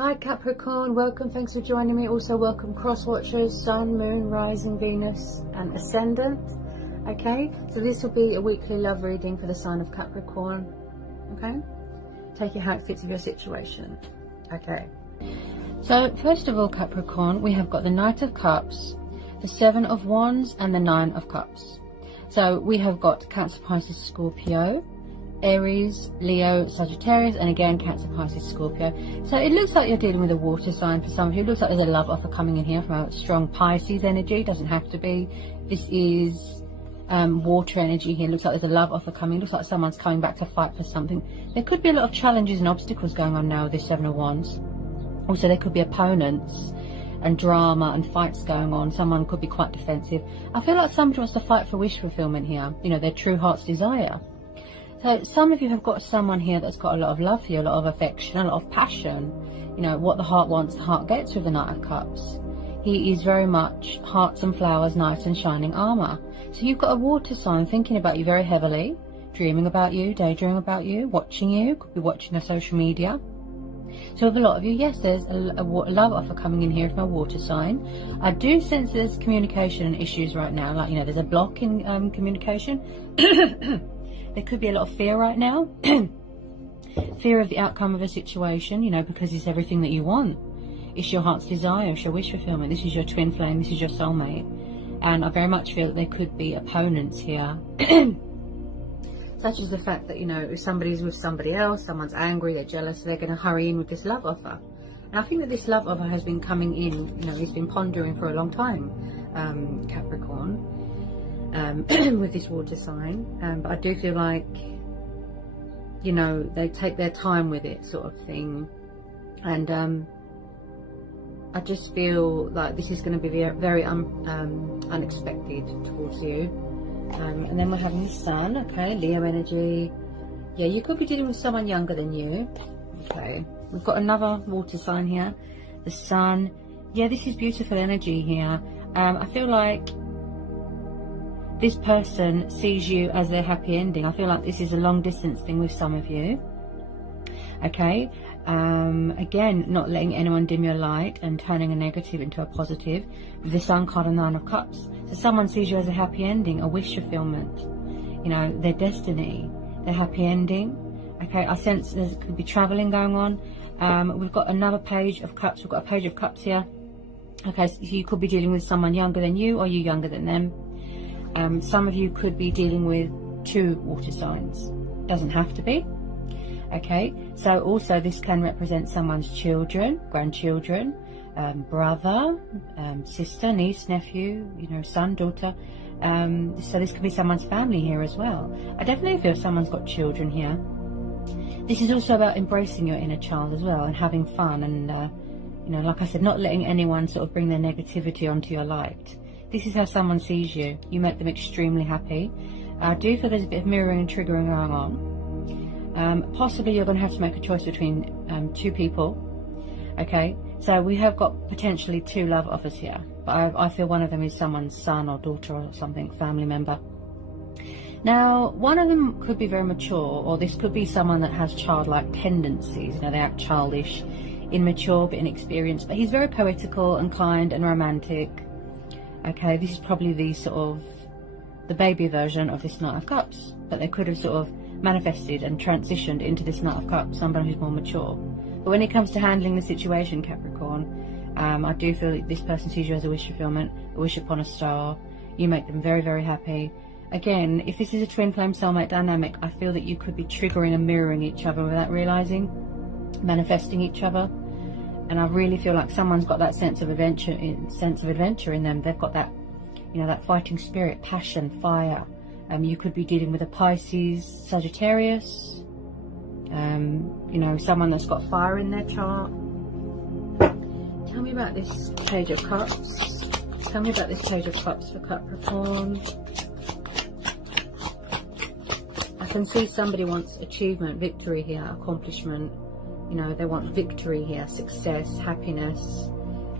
Hi Capricorn, welcome, thanks for joining me. Also welcome cross watchers, Sun, Moon, Rising, Venus and Ascendant. Okay, so this will be a weekly love reading for the sign of Capricorn. Okay, take it how it fits with your situation. Okay, so first of all Capricorn, we have got the Knight of Cups, the Seven of Wands and the Nine of Cups. So we have got Cancer, Pisces, Scorpio, Aries, Leo, Sagittarius, and again Cancer, Pisces, Scorpio. So it looks like you're dealing with a water sign for some of you. It looks like there's a love offer coming in here from a strong Pisces energy. Doesn't have to be. This is water energy here. Looks like there's a love offer coming. Looks like someone's coming back to fight for something. There could be a lot of challenges and obstacles going on now with this Seven of Wands. Also, there could be opponents and drama and fights going on. Someone could be quite defensive. I feel like somebody wants to fight for wish fulfillment here. You know, their true heart's desire. So some of you have got someone here that's got a lot of love for you, a lot of affection, a lot of passion. You know, what the heart wants, the heart gets with the Knight of Cups. He is very much hearts and flowers, knight and shining armour. So you've got a water sign thinking about you very heavily, dreaming about you, daydreaming about you, watching you, could be watching their social media. So with a lot of you, yes, there's a love offer coming in here from a water sign. I do sense there's communication issues right now, like, you know, there's a block in communication. There could be a lot of fear right now. Fear of the outcome of a situation, you know, because it's everything that you want. It's your heart's desire, it's your wish fulfillment. This is your twin flame, this is your soulmate. And I very much feel that there could be opponents here. Such as the fact that, you know, if somebody's with somebody else, someone's angry, they're jealous, they're going to hurry in with this love offer. And I think that this love offer has been coming in, you know, it's been pondering for a long time, Capricorn. With this water sign, but I do feel like, you know, they take their time with it, sort of thing, and I just feel like this is going to be very unexpected towards you. And then we're having the Sun. Okay, Leo energy. Yeah, you could be dealing with someone younger than you. Okay, we've got another water sign here, the Sun. Yeah, this is beautiful energy here. I feel like this person sees you as their happy ending. I feel like this is a long distance thing with some of you. Okay, again, not letting anyone dim your light and turning a negative into a positive. With the Sun card and Nine of Cups. So someone sees you as a happy ending, a wish fulfillment. You know, their destiny, their happy ending. Okay, I sense there could be traveling going on. We've got another Page of Cups. We've got a Page of Cups here. Okay, so you could be dealing with someone younger than you, or you younger than them. Some of you could be dealing with two water signs. Doesn't have to be. Okay, so also this can represent someone's children, grandchildren, brother, sister, niece, nephew, you know, son, daughter. So this could be someone's family here as well. I definitely feel someone's got children here. This is also about embracing your inner child as well and having fun and, you know, like I said, not letting anyone sort of bring their negativity onto your light. This is how someone sees you. You make them extremely happy. I do feel there's a bit of mirroring and triggering going on. Possibly you're going to have to make a choice between two people. Okay, so we have got potentially two love offers here. But I feel one of them is someone's son or daughter or something, family member. Now, one of them could be very mature, or this could be someone that has childlike tendencies. You know, they act childish, immature, but inexperienced. But he's very poetical and kind and romantic. Okay, this is probably the sort of the baby version of this Knight of Cups, but they could have sort of manifested and transitioned into this Knight of Cups, somebody who's more mature. But when it comes to handling the situation, Capricorn, I do feel that this person sees you as a wish fulfillment, a wish upon a star. You make them very, very happy. Again, if this is a twin flame soulmate dynamic, I feel that you could be triggering and mirroring each other without realizing, manifesting each other. And I really feel like someone's got that sense of adventure in them. They've got that, you know, that fighting spirit, passion, fire. You could be dealing with a Pisces, Sagittarius. You know, someone that's got fire in their chart. Tell me about this Page of Cups. Tell me about this Page of Cups for Capricorn. I can see somebody wants achievement, victory here, accomplishment. You know, they want victory here, success, happiness,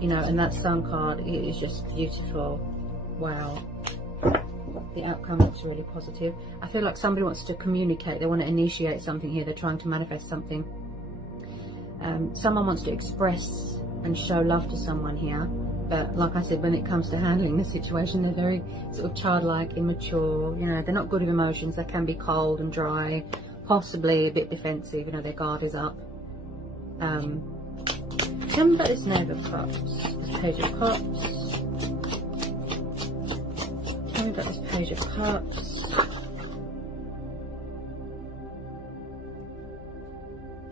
you know, and that Sun card is just beautiful. Wow. The outcome looks really positive. I feel like somebody wants to communicate. They want to initiate something here. They're trying to manifest something. Someone wants to express and show love to someone here, but like I said, when it comes to handling the situation, they're very sort of childlike, immature, you know, they're not good with emotions. They can be cold and dry, possibly a bit defensive, you know, their guard is up. Tell me about this Knave of Cups, this Page of Cups. Tell me about this Page of Cups.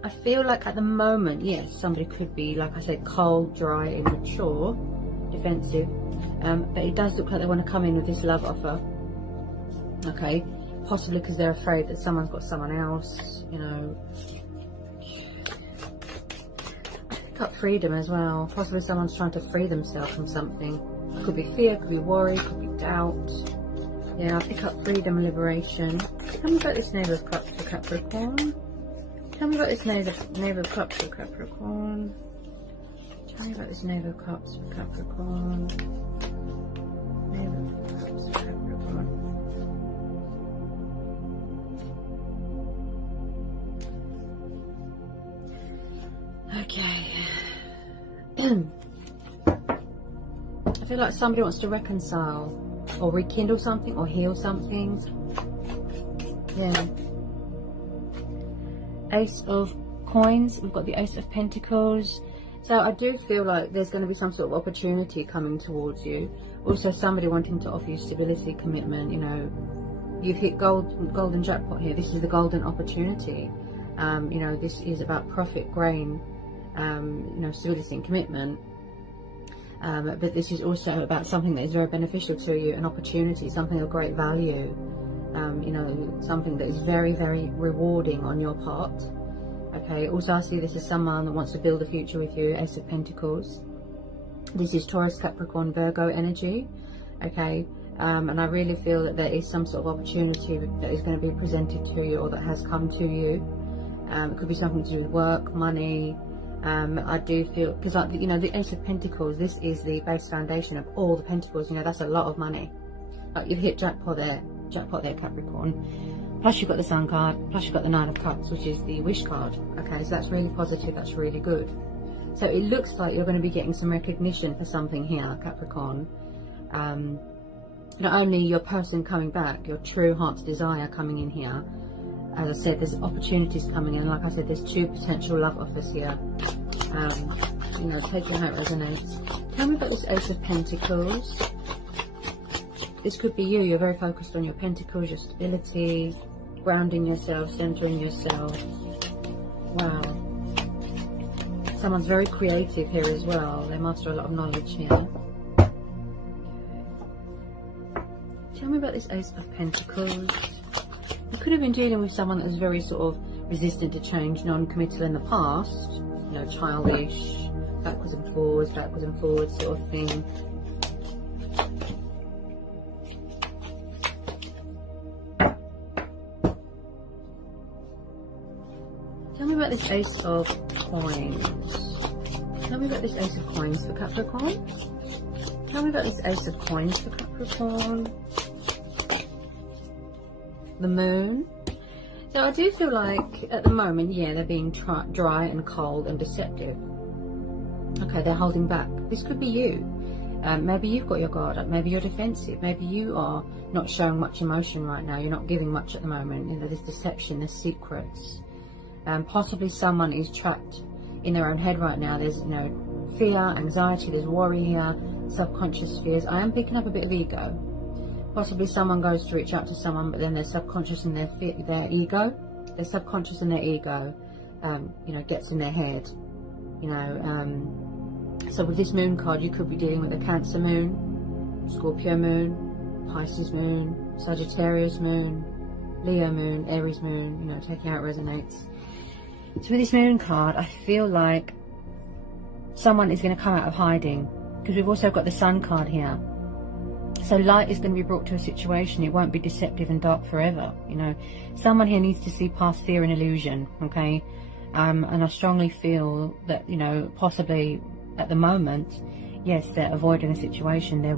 I feel like at the moment, yes, somebody could be, like I said, cold, dry, immature, defensive. But it does look like they want to come in with this love offer. Okay, possibly because they're afraid that someone's got someone else, you know. Up freedom as well. Possibly someone's trying to free themselves from something. Could be fear, could be worry, could be doubt. Yeah, I pick up freedom and liberation. Tell me about this Knave of Cups for Capricorn. Tell me about this Knave of Cups for Capricorn. Tell me about this Knave of Cups for Capricorn. Knave of Cups for Capricorn. Okay. I feel like somebody wants to reconcile or rekindle something or heal something. Yeah. Ace of Coins. We've got the Ace of Pentacles. So I do feel like there's going to be some sort of opportunity coming towards you. Also somebody wanting to offer you stability, commitment, you know. You've hit golden jackpot here. This is the golden opportunity. You know, this is about profit, gain, you know, stability and commitment. But this is also about something that is very beneficial to you, an opportunity, something of great value. You know, something that is very, very rewarding on your part. Okay, also I see this as someone that wants to build a future with you, Ace of Pentacles. This is Taurus, Capricorn, Virgo energy. Okay, and I really feel that there is some sort of opportunity that is going to be presented to you or that has come to you. It could be something to do with work, money. I do feel, because you know, the Ace of Pentacles, this is the base foundation of all the Pentacles. You know, that's a lot of money. Like, you've hit jackpot there, Capricorn. Plus you've got the Sun card, plus you've got the Nine of Cups, which is the wish card. Okay, so that's really positive, that's really good. So it looks like you're going to be getting some recognition for something here, Capricorn. Not only your person coming back, your true heart's desire coming in here. As I said, there's opportunities coming in. Like I said, there's two potential love offers here. You know, taking how it resonates. Tell me about this Ace of Pentacles. This could be you. You're very focused on your pentacles, your stability, grounding yourself, centering yourself. Wow. Someone's very creative here as well. They master a lot of knowledge here. Tell me about this Ace of Pentacles. You could have been dealing with someone that was very sort of resistant to change, non-committal in the past. You know, childish, backwards and forwards sort of thing. Tell me about this Ace of Coins. Tell me about this Ace of Coins for Capricorn. Tell me about this Ace of Coins for Capricorn. The Moon. So I do feel like at the moment, yeah, they're being dry and cold and deceptive. Okay, they're holding back. This could be you. Maybe you've got your guard up. Maybe you're defensive. Maybe you are not showing much emotion right now. You're not giving much at the moment. You know, there's deception, there's secrets. Possibly someone is trapped in their own head right now. There's, you know, fear, anxiety, there's worry here, subconscious fears. I am picking up a bit of ego. Possibly someone goes to reach out to someone, but then they're subconscious in their ego. They're subconscious in their ego, you know, gets in their head. You know, so with this Moon card, you could be dealing with a Cancer Moon, Scorpio Moon, Pisces Moon, Sagittarius Moon, Leo Moon, Aries Moon, you know, taking out resonates. So with this Moon card, I feel like someone is going to come out of hiding, because we've also got the Sun card here. So light is going to be brought to a situation. It won't be deceptive and dark forever. You know, someone here needs to see past fear and illusion. Okay, and I strongly feel that, you know, possibly at the moment, yes, they're avoiding a situation. They're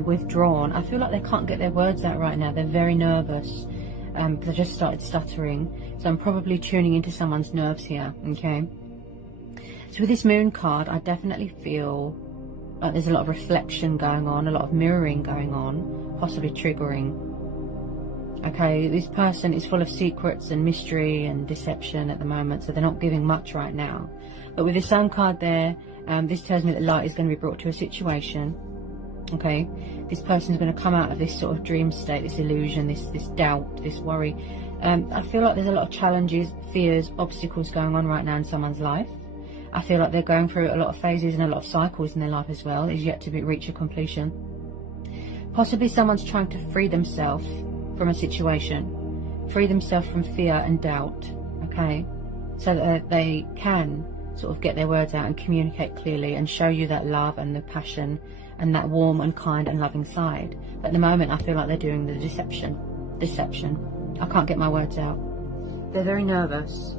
withdrawn. I feel like they can't get their words out right now. They're very nervous because I just started stuttering. So I'm probably tuning into someone's nerves here. Okay, So with this moon card, I definitely feel like there's a lot of reflection going on, a lot of mirroring going on, possibly triggering. Okay, this person is full of secrets and mystery and deception at the moment, so they're not giving much right now. But with the Sun card there, this tells me that light is going to be brought to a situation. Okay, this person is going to come out of this sort of dream state, this illusion, this doubt, this worry. I feel like there's a lot of challenges, fears, obstacles going on right now in someone's life. I feel like they're going through a lot of phases and a lot of cycles in their life as well. Is yet to reach a completion. Possibly someone's trying to free themselves from a situation, free themselves from fear and doubt, okay, so that they can sort of get their words out and communicate clearly and show you that love and the passion and that warm and kind and loving side. But at the moment, I feel like they're doing the deception. I can't get my words out. They're very nervous.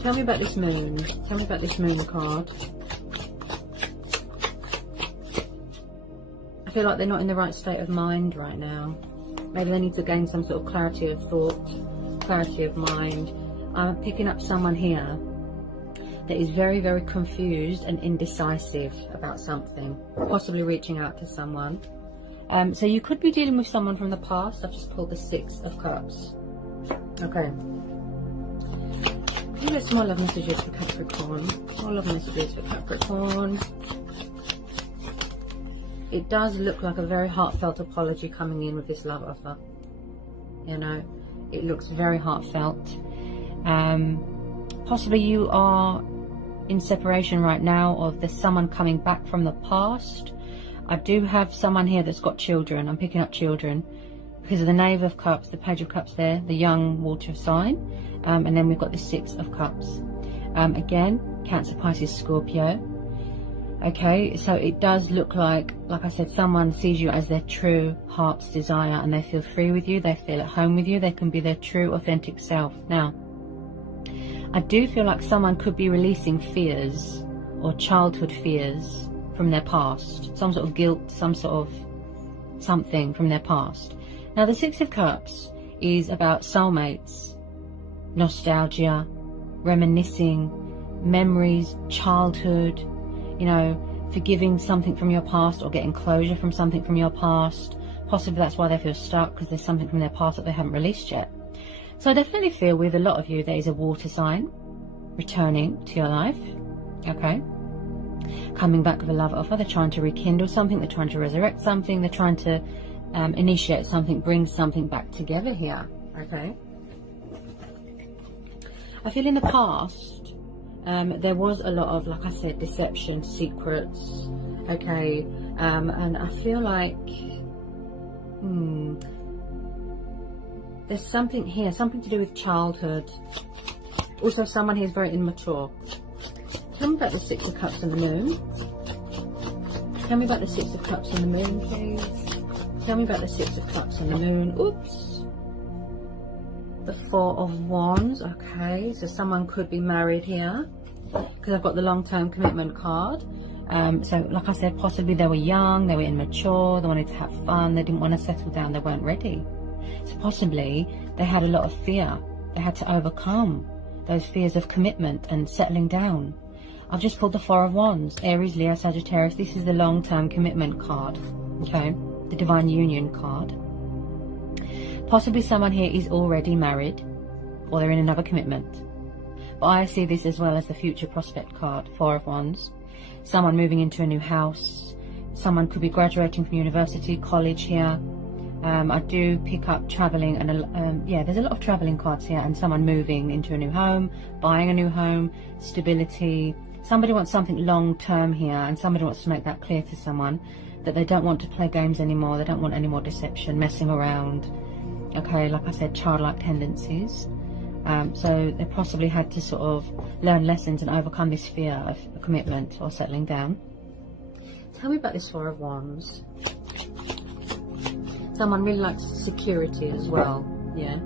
Tell me about this moon. Tell me about this moon card. I feel like they're not in the right state of mind right now. Maybe they need to gain some sort of clarity of thought, clarity of mind. I'm picking up someone here that is very, very confused and indecisive about something, possibly reaching out to someone. So you could be dealing with someone from the past. I've just pulled the Six of Cups. Okay. Can you get some more love messages for Capricorn? More love messages for Capricorn. It does look like a very heartfelt apology coming in with this love offer. You know, it looks very heartfelt. Possibly you are in separation right now, or there's someone coming back from the past. I do have someone here that's got children. I'm picking up children because of the Knave of Cups, the Page of Cups there, the young water sign, and then we've got the Six of Cups. Again, Cancer, Pisces, Scorpio. Okay, so it does look like I said, someone sees you as their true heart's desire and they feel free with you, they feel at home with you, they can be their true authentic self. Now, I do feel like someone could be releasing fears or childhood fears from their past, some sort of guilt, some sort of something from their past. Now, the Six of Cups is about soulmates, nostalgia, reminiscing, memories, childhood, you know, forgiving something from your past or getting closure from something from your past. Possibly that's why they feel stuck, because there's something from their past that they haven't released yet. So I definitely feel with a lot of you there is a water sign returning to your life, okay? Coming back with a love offer. They're trying to rekindle something, they're trying to resurrect something, they're trying to initiate something, bring something back together here, okay? I feel in the past there was a lot of, like I said, deception, secrets, okay, and I feel like there's something here, something to do with childhood. Also, someone here is very immature. Tell me about the Six of Cups and the Moon. Tell me about the Six of Cups and the Moon, please. Tell me about the Six of Cups and the Moon. Oops. The Four of Wands. Okay, so someone could be married here, because I've got the long-term commitment card. So like I said, possibly they were young, they were immature, they wanted to have fun, they didn't want to settle down, they weren't ready. So possibly they had a lot of fear. They had to overcome those fears of commitment and settling down. I've just pulled the Four of Wands. Aries, Leo, Sagittarius. This is the long-term commitment card, okay? The Divine Union card. Possibly someone here is already married, or they're in another commitment. But I see this as well as the future prospect card, Four of Wands. Someone moving into a new house. Someone could be graduating from university, college here. I do pick up traveling, and yeah, there's a lot of traveling cards here, and someone moving into a new home, buying a new home, stability. Somebody wants something long-term here, and somebody wants to make that clear to someone that they don't want to play games anymore, they don't want any more deception, messing around. Okay, like I said, childlike tendencies. So they possibly had to sort of learn lessons and overcome this fear of commitment or settling down. Tell me about this Four of Wands. Someone really likes security as well, yeah,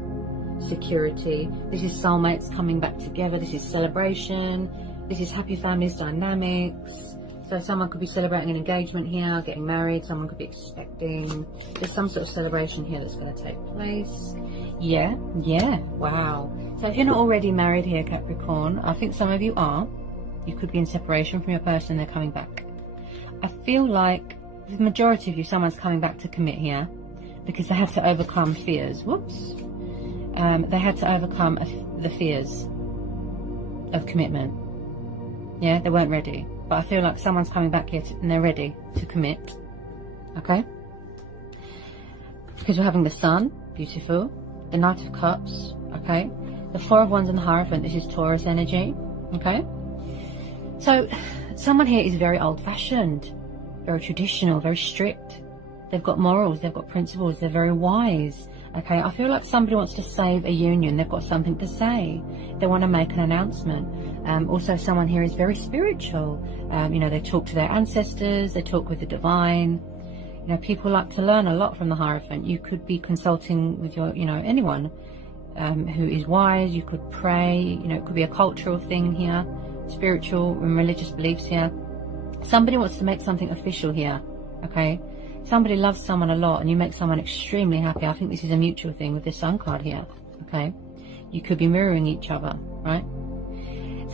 security. This is soulmates coming back together, this is celebration, this is happy families dynamics. So someone could be celebrating an engagement here, getting married, someone could be expecting, there's some sort of celebration here that's going to take place. Yeah, wow. So if you're not already married here, Capricorn, I think some of you are. You could be in separation from your person, they're coming back. I feel like the majority of you, someone's coming back to commit here because they had to overcome fears. Whoops. They had to overcome the fears of commitment. Yeah, they weren't ready. But I feel like someone's coming back here and they're ready to commit. Okay? Because we're having the Sun, beautiful. The Knight of Cups, okay? The Four of Wands and the Hierophant, this is Taurus energy, okay? So, someone here is very old-fashioned, very traditional, very strict. They've got morals, they've got principles, they're very wise, okay? I feel like somebody wants to save a union, they've got something to say. They want to make an announcement. Also, someone here is very spiritual. You know, they talk to their ancestors, they talk with the divine. You know, people like to learn a lot from the Hierophant. You could be consulting with your, you know, anyone who is wise. You could pray. You know, it could be a cultural thing here, spiritual and religious beliefs here. Somebody wants to make something official here, okay? Somebody loves someone a lot and you make someone extremely happy. I think this is a mutual thing with the Sun card here, okay? You could be mirroring each other, right?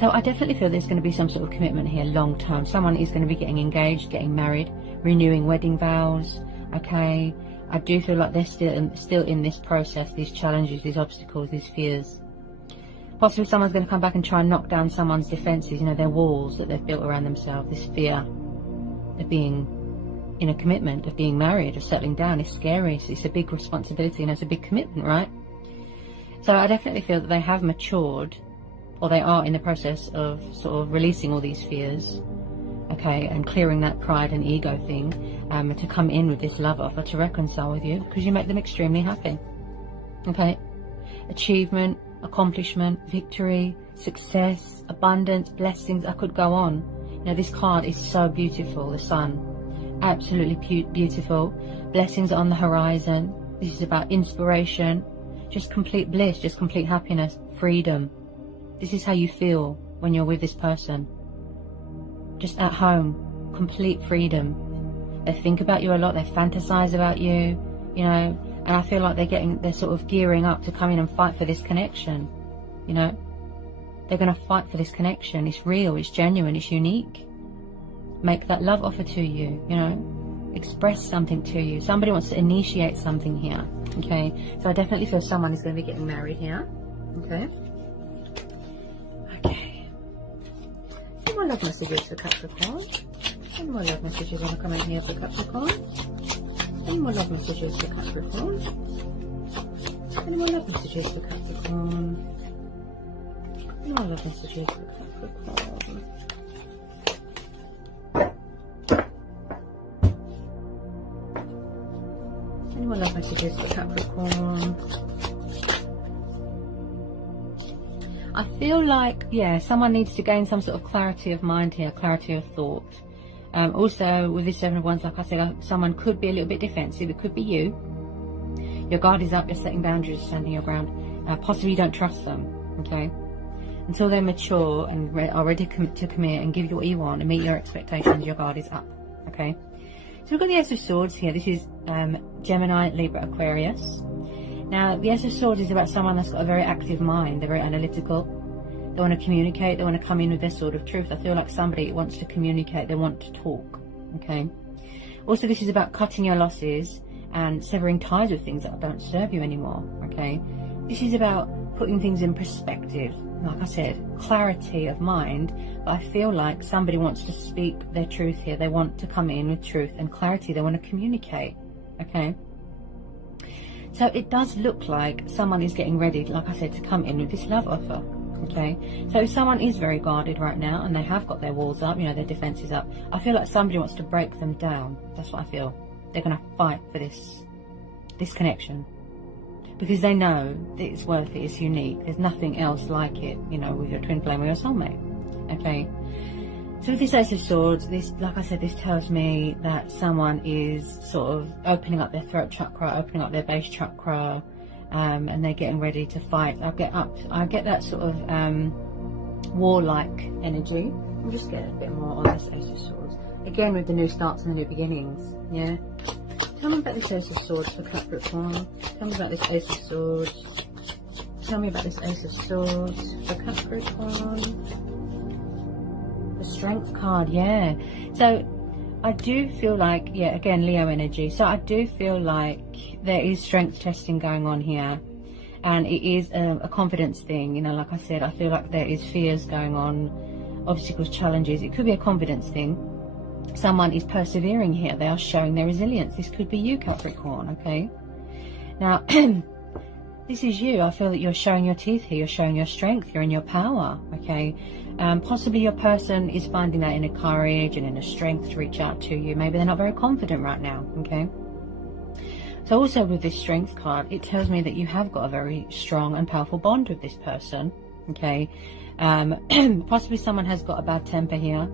So I definitely feel there's going to be some sort of commitment here long term. Someone is going to be getting engaged, getting married, renewing wedding vows, okay? I do feel like they're still in this process, these challenges, these obstacles, these fears. Possibly someone's going to come back and try and knock down someone's defences, you know, their walls that they've built around themselves. This fear of being in a commitment, of being married, of settling down is scary. It's a big responsibility and it's a big commitment, right? So I definitely feel that they have matured, or they are in the process of sort of releasing all these fears, okay, and clearing that pride and ego thing, to come in with this love offer to reconcile with you, because you make them extremely happy, okay? Achievement, accomplishment, victory, success, abundance, blessings, I could go on. You know, this card is so beautiful, the Sun, absolutely beautiful. Blessings on the horizon. This is about inspiration, just complete bliss, just complete happiness, freedom. This is how you feel when you're with this person. Just at home, complete freedom. They think about you a lot, they fantasize about you, you know, and I feel like they're sort of gearing up to come in and fight for this connection, you know. They're going to fight for this connection. It's real, it's genuine, it's unique. Make that love offer to you, you know. Express something to you. Somebody wants to initiate something here, okay. So I definitely feel someone is going to be getting married here, okay. Any more love messages for Capricorn? Any more love messages want to come in here for Capricorn? Any more love messages for Capricorn? Any more love messages for Capricorn? Any more love messages for Capricorn? Any more love messages for Capricorn? I feel like, yeah, someone needs to gain some sort of clarity of mind here, clarity of thought. Also, with this Seven of Wands, like I said, someone could be a little bit defensive. It could be you. Your guard is up, you're setting boundaries, standing your ground. Possibly you don't trust them, okay? Until they're mature and are ready to commit and give you what you want and meet your expectations, your guard is up, okay? So we've got the Ace of Swords here. This is Gemini, Libra, Aquarius. Now, the Ace of Swords is about someone that's got a very active mind. They're very analytical. They want to communicate. They want to come in with their sword of truth. I feel like somebody wants to communicate. They want to talk, okay? Also, this is about cutting your losses and severing ties with things that don't serve you anymore, okay? This is about putting things in perspective. Like I said, clarity of mind. But I feel like somebody wants to speak their truth here. They want to come in with truth and clarity. They want to communicate, okay? So it does look like someone is getting ready, like I said, to come in with this love offer, okay? So if someone is very guarded right now and they have got their walls up, you know, their defenses up, I feel like somebody wants to break them down. That's what I feel. They're going to fight for this connection. Because they know that it's worth it, it's unique. There's nothing else like it, you know, with your twin flame or your soulmate, okay? So with this Ace of Swords, this, like I said, this tells me that someone is sort of opening up their throat chakra, opening up their base chakra, and they're getting ready to fight. I get that sort of warlike energy. I'm just getting a bit more on this Ace of Swords. Again, with the new starts and the new beginnings, yeah? Tell me about this Ace of Swords for Capricorn. Tell me about this Ace of Swords. Tell me about this Ace of Swords for Capricorn. Strength card, yeah. So I do feel like, yeah, again, Leo energy. So I do feel like there is strength testing going on here. And it is a confidence thing. You know, like I said, I feel like there is fears going on, obstacles, challenges. It could be a confidence thing. Someone is persevering here. They are showing their resilience. This could be you, Capricorn, okay? Now, this is you. I feel that you're showing your teeth here. You're showing your strength. You're in your power, okay? Possibly your person is finding that inner courage and inner strength to reach out to you. Maybe they're not very confident right now, okay? So also with this strength card, it tells me that you have got a very strong and powerful bond with this person, okay? Possibly someone has got a bad temper here.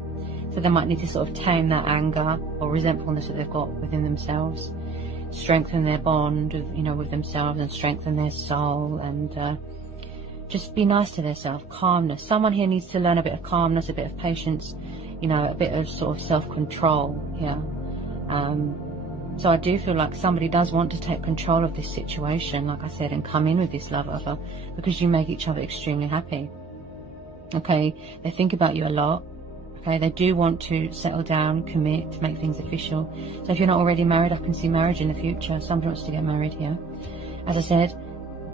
So they might need to sort of tame that anger or resentfulness that they've got within themselves. Strengthen their bond with, you know, with themselves, and strengthen their soul, and just be nice to themselves. Calmness. Someone here needs to learn a bit of calmness, a bit of patience, you know, a bit of sort of self-control here. So I do feel like somebody does want to take control of this situation, like I said, and come in with this love offer, because you make each other extremely happy. Okay, they think about you a lot. Okay, they do want to settle down, commit, make things official. So if you're not already married, I can see marriage in the future. Somebody wants to get married here. As I said,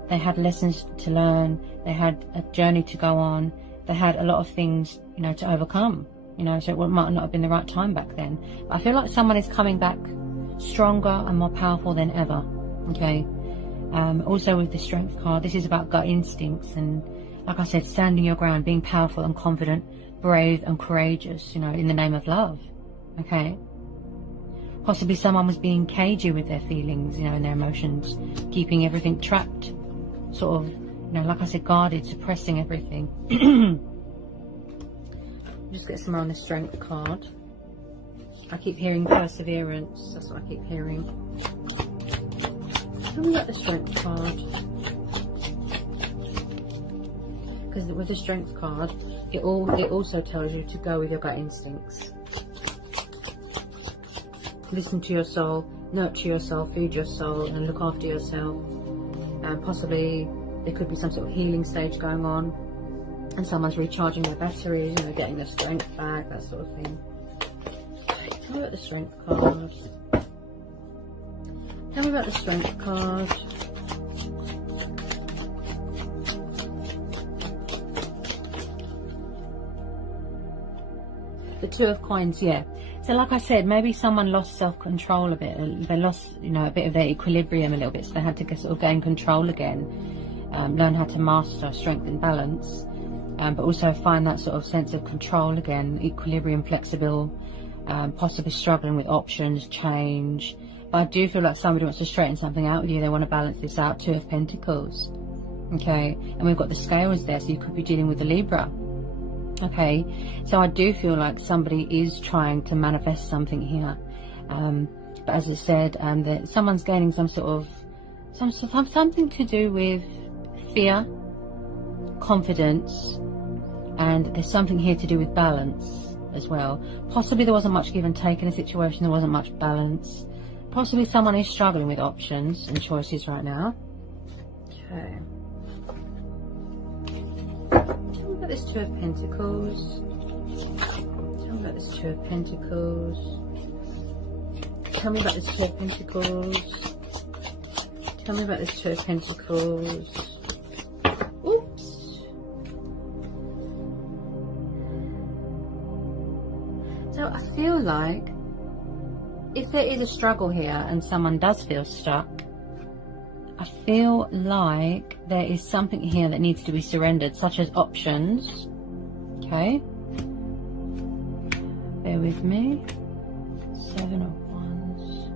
they had lessons to learn. They had a journey to go on. They had a lot of things, you know, to overcome. You know, so it might not have been the right time back then. But I feel like someone is coming back stronger and more powerful than ever. Okay. Also with the strength card, this is about gut instincts and, like I said, standing your ground, being powerful and confident, brave and courageous, you know, in the name of love. Okay. Possibly someone was being cagey with their feelings, you know, and their emotions, keeping everything trapped, sort of, you know, like I said, guarded, suppressing everything. Just get some more on the strength card. I keep hearing perseverance. That's what I keep hearing. Tell me about the strength card. Because with the strength card, it also tells you to go with your gut instincts. Listen to your soul, nurture your soul, feed your soul, and look after yourself. And possibly there could be some sort of healing stage going on, and someone's recharging their batteries, you know, getting their strength back, that sort of thing. Tell me about the strength card. Tell me about the strength card. The Two of Coins, yeah. So like I said, maybe someone lost self-control a bit. They lost, you know, a bit of their equilibrium a little bit. So they had to sort of gain control again. Learn how to master strength and balance. But also find that sort of sense of control again. Equilibrium, flexible. Possibly struggling with options, change. But I do feel like somebody wants to straighten something out with you. They want to balance this out. Two of Pentacles. Okay. And we've got the scales there. So you could be dealing with the Libra. Okay, so I do feel like somebody is trying to manifest something here, but as I said, that someone's gaining some sort of something to do with fear, confidence, and there's something here to do with balance as well. Possibly there wasn't much give and take in the situation. There wasn't much balance. Possibly someone is struggling with options and choices right now. Okay. Tell me about this Two of Pentacles. Tell me about this Two of Pentacles. Tell me about this Two of Pentacles. Tell me about this Two of Pentacles. Oops. So I feel like if there is a struggle here and someone does feel stuck, I feel like there is something here that needs to be surrendered, such as options. Okay. Bear with me. Seven of Wands.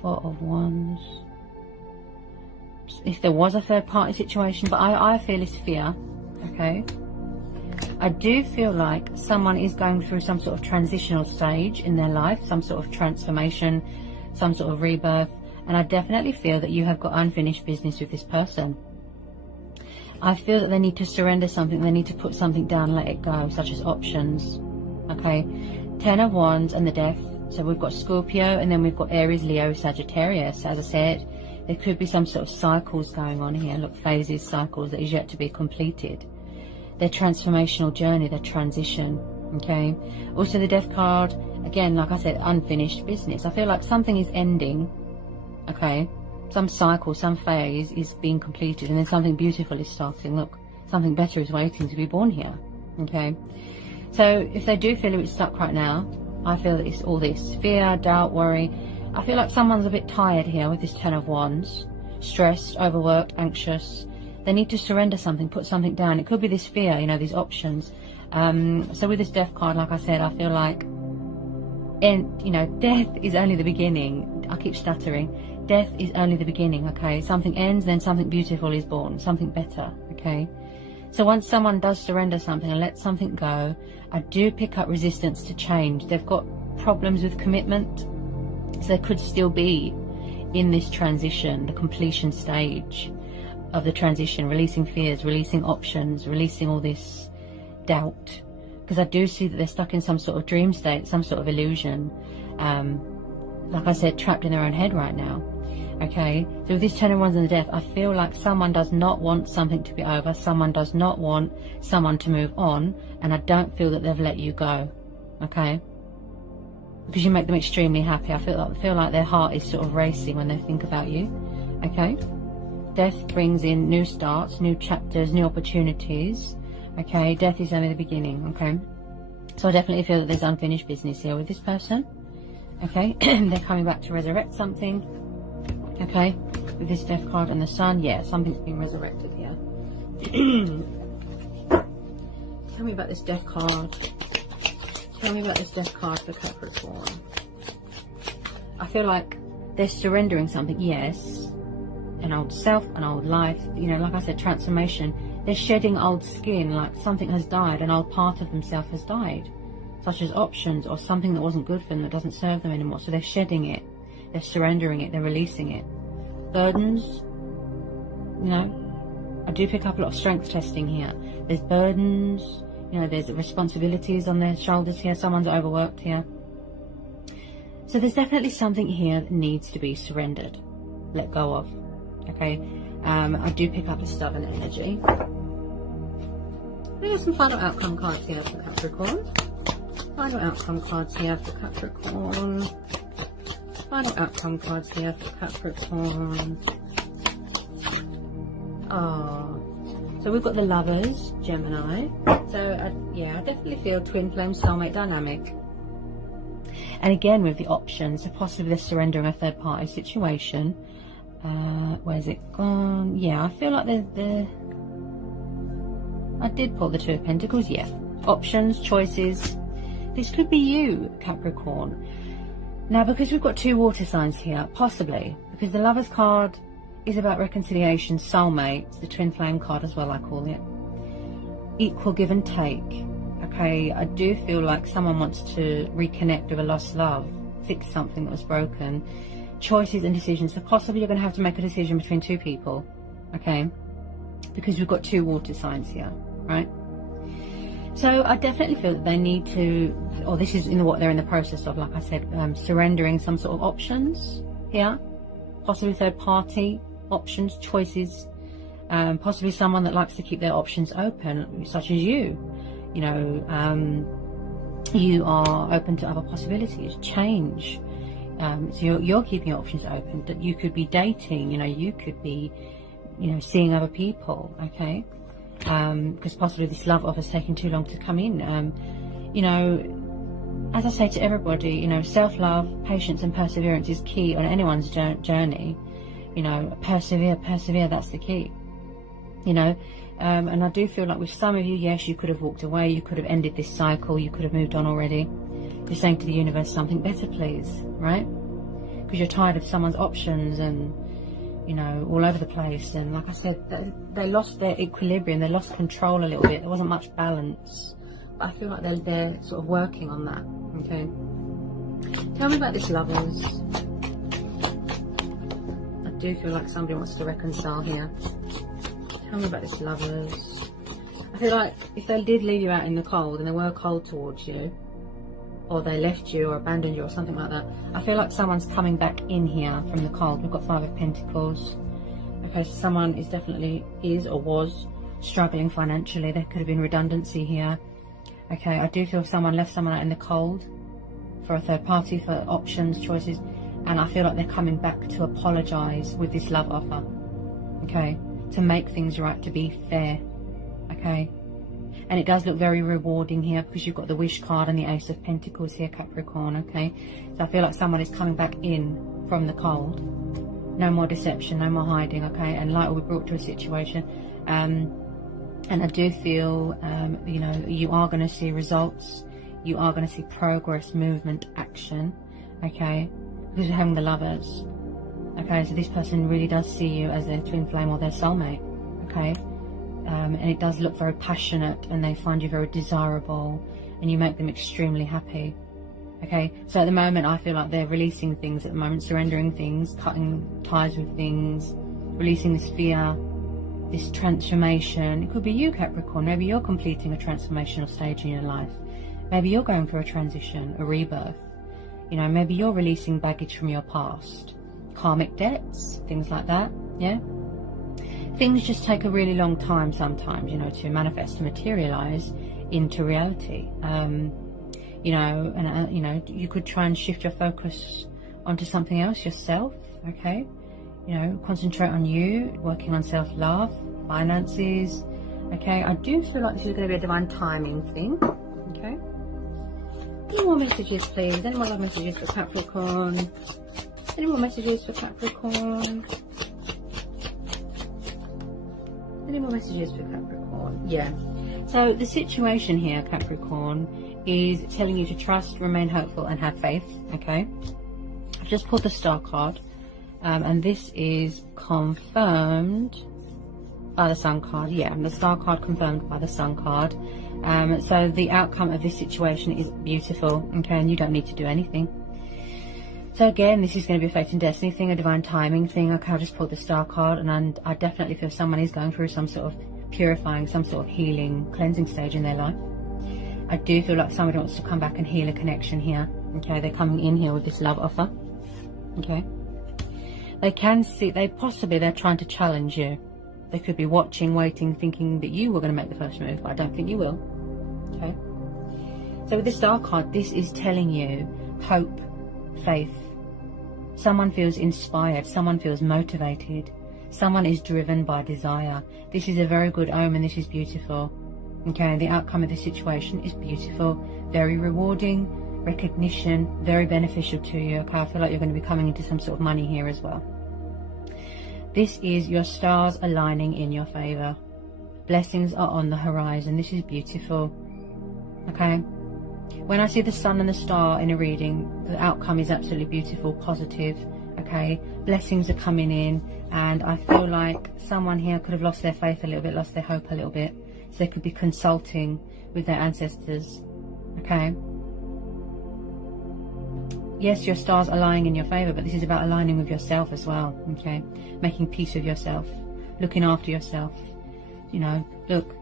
Four of Wands. If there was a third party situation, but I feel it's fear. Okay. I do feel like someone is going through some sort of transitional stage in their life, some sort of transformation, some sort of rebirth, and I definitely feel that you have got unfinished business with this person. I feel that they need to surrender something, they need to put something down and let it go, such as options. Okay, Ten of Wands and the Death. So we've got Scorpio, and then we've got Aries, Leo, Sagittarius. As I said, there could be some sort of cycles going on here. Look, phases, cycles that is yet to be completed. their transformational journey, their transition. Okay. Also the Death card, again, like I said, unfinished business. I feel like something is ending. Okay. Some cycle, some phase is being completed, and then something beautiful is starting. Look, something better is waiting to be born here. Okay. So if they do feel a bit stuck right now, I feel that it's all this fear, doubt, worry. I feel like someone's a bit tired here with this Ten of Wands, stressed, overworked, anxious. They need to surrender something, put something down. It could be this fear, you know, these options. So with this Death card, like I said, I feel like, you know, death is only the beginning. I keep stuttering. Death is only the beginning, okay? Something ends, then something beautiful is born, something better, okay? So once someone does surrender something and let something go, I do pick up resistance to change. They've got problems with commitment, so they could still be in this transition, the completion stage of the transition, releasing fears, releasing options, releasing all this doubt. Because I do see that they're stuck in some sort of dream state, some sort of illusion. Like I said, trapped in their own head right now. Okay, so with this Ten of Wands and the Death, I feel like someone does not want something to be over. Someone does not want someone to move on, and I don't feel that they've let you go. Okay, because you make them extremely happy. I feel like their heart is sort of racing when they think about you. Okay, Death brings in new starts, new chapters, new opportunities. Okay, death is only the beginning. Okay, so I definitely feel that there's unfinished business here with this person. Okay, they're coming back to resurrect something. Okay, with this Death card and the Sun, yeah, something's been resurrected here. Tell me about this Death card. Tell me about this Death card for Capricorn. I feel like they're surrendering something, yes. An old self, an old life, you know, like I said, transformation. They're shedding old skin, like something has died, an old part of themselves has died. Such as options or something that wasn't good for them, that doesn't serve them anymore. So they're shedding it. They're surrendering it, they're releasing it. Burdens, you know, I do pick up a lot of strength testing here. There's burdens, you know, there's responsibilities on their shoulders here. Someone's overworked here. So there's definitely something here that needs to be surrendered, let go of. Okay, I do pick up a stubborn energy. There are some final outcome cards here for Capricorn. Final outcome cards here for Capricorn. Final outcome cards here for Capricorn. So we've got the Lovers, Gemini. So yeah, I definitely feel twin flame soulmate dynamic. And again with the options, so possibly they're surrendering a third party situation. Where's it gone? Yeah, I feel like I did pull the Two of Pentacles, yeah. Options, choices. This could be you, Capricorn. Now, because we've got two water signs here, possibly, because the Lovers card is about reconciliation, soulmates, the twin flame card as well, I call it. Equal give and take. Okay, I do feel like someone wants to reconnect with a lost love, fix something that was broken. Choices and decisions. So possibly you're going to have to make a decision between two people. Okay, because we've got two water signs here, right? So I definitely feel that they need to, or this is what they're in the process of, like I said, surrendering some sort of options here, possibly third party options, choices, possibly someone that likes to keep their options open, such as you. You know, you are open to other possibilities, change. So you're keeping your options open. That you could be dating, you know, you could be, you know, seeing other people. Okay. Because possibly this love offer is taking too long to come in. You know, as I say to everybody, you know, self-love, patience and perseverance is key on anyone's journey. You know, persevere, that's the key. You know, and I do feel like with some of you, yes, you could have walked away, you could have ended this cycle, you could have moved on already. You're saying to the universe, something better please, right? Because you're tired of someone's options and, you know, all over the place. And like I said, they lost their equilibrium, they lost control a little bit, there wasn't much balance. But I feel like they're sort of working on that. Okay, tell me about this Lovers. I do feel like somebody wants to reconcile here. Tell me about this Lovers. I feel like if they did leave you out in the cold and they were cold towards you, or they left you or abandoned you or something like that, I feel like someone's coming back in here from the cold. We've got Five of Pentacles. Okay, so someone is definitely or was struggling financially. There could have been redundancy here. Okay, I do feel someone left someone out in the cold for a third party, for options, choices, and I feel like they're coming back to apologise with this love offer. Okay, to make things right, to be fair. Okay, and it does look very rewarding here because you've got the Wish card and the Ace of Pentacles here, Capricorn. Okay, so I feel like someone is coming back in from the cold. No more deception, no more hiding. Okay, and light will be brought to a situation. And I do feel, you know, you are going to see results. You are going to see progress, movement, action. Okay, because you're having the Lovers. Okay, so this person really does see you as their twin flame or their soulmate. Okay, and it does look very passionate, and they find you very desirable, and you make them extremely happy. Okay, so at the moment I feel like they're releasing things at the moment, surrendering things, cutting ties with things, releasing this fear, this transformation. It could be you, Capricorn. Maybe you're completing a transformational stage in your life. Maybe you're going through a transition, a rebirth. You know, maybe you're releasing baggage from your past, karmic debts, things like that. Yeah, things just take a really long time sometimes, you know, to manifest, to materialize into reality. You know, and you know, you could try and shift your focus onto something else, yourself. Okay, you know, concentrate on you, working on self-love, finances. Okay, I do feel like this is going to be a divine timing thing. Okay, any more messages, please? Any more love messages for Capricorn? Any more messages for Capricorn? Any more messages for Capricorn? Yeah. So the situation here, Capricorn, is telling you to trust, remain hopeful, and have faith. Okay, I've just pulled the Star card, and this is confirmed by the Sun card. Yeah, the Star card confirmed by the Sun card. So the outcome of this situation is beautiful. Okay, and you don't need to do anything. So again, this is going to be a fate and destiny thing, a divine timing thing. Okay, I just pulled the Star card, and I definitely feel someone is going through some sort of purifying, some sort of healing, cleansing stage in their life. I do feel like somebody wants to come back and heal a connection here. Okay, they're coming in here with this love offer. Okay, they can see, they're trying to challenge you. They could be watching, waiting, thinking that you were going to make the first move, but I don't think you will. Okay, so with this Star card, this is telling you hope, faith. Someone feels inspired, someone feels motivated, someone is driven by desire. This is a very good omen. This is beautiful. Okay, the outcome of this situation is beautiful, very rewarding, recognition, very beneficial to you. Okay, I feel like you're going to be coming into some sort of money here as well. This is your stars aligning in your favor. Blessings are on the horizon. This is beautiful. Okay, when I see the sun and the star in a reading, the outcome is absolutely beautiful, positive. Okay, blessings are coming in, and I feel like someone here could have lost their faith a little bit, lost their hope a little bit. So they could be consulting with their ancestors. Okay, yes, your stars are lying in your favor, but this is about aligning with yourself as well. Okay, making peace with yourself, looking after yourself. You know, look,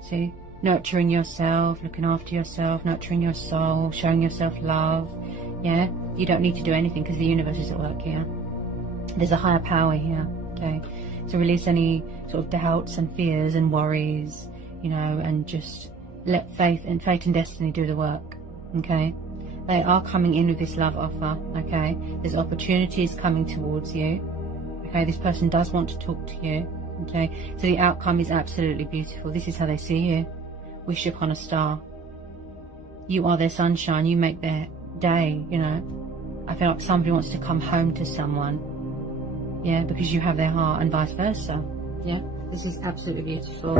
see, nurturing yourself, looking after yourself, nurturing your soul, showing yourself love. Yeah, you don't need to do anything because the universe is at work here. There's a higher power here. Okay, so release any sort of doubts and fears and worries, you know, and just let faith and destiny do the work. Okay, they are coming in with this love offer. Okay, there's opportunities coming towards you. Okay, this person does want to talk to you. Okay, so the outcome is absolutely beautiful. This is how they see you. Wish upon a star. You are their sunshine. You make their day. You know, I feel like somebody wants to come home to someone. Yeah, because you have their heart, and vice versa. Yeah, this is absolutely beautiful.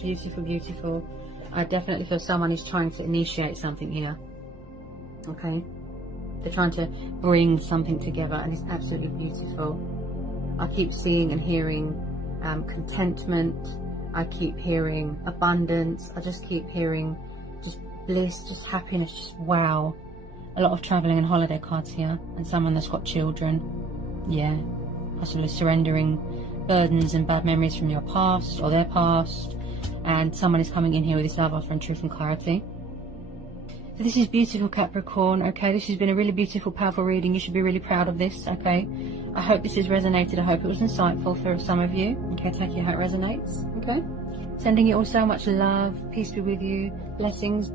Beautiful, beautiful. I definitely feel someone is trying to initiate something here. Okay, they're trying to bring something together, and it's absolutely beautiful. I keep seeing and hearing contentment. I keep hearing abundance. I just keep hearing just bliss, just happiness, just wow. A lot of traveling and holiday cards here, and someone that's got children. Yeah, possibly surrendering burdens and bad memories from your past or their past, and someone is coming in here with this love offer and truth and clarity. So this is beautiful, Capricorn, okay? This has been a really beautiful, powerful reading. You should be really proud of this, okay? I hope this has resonated. I hope it was insightful for some of you. Okay, take it how it resonates, okay? Sending you all so much love. Peace be with you. Blessings.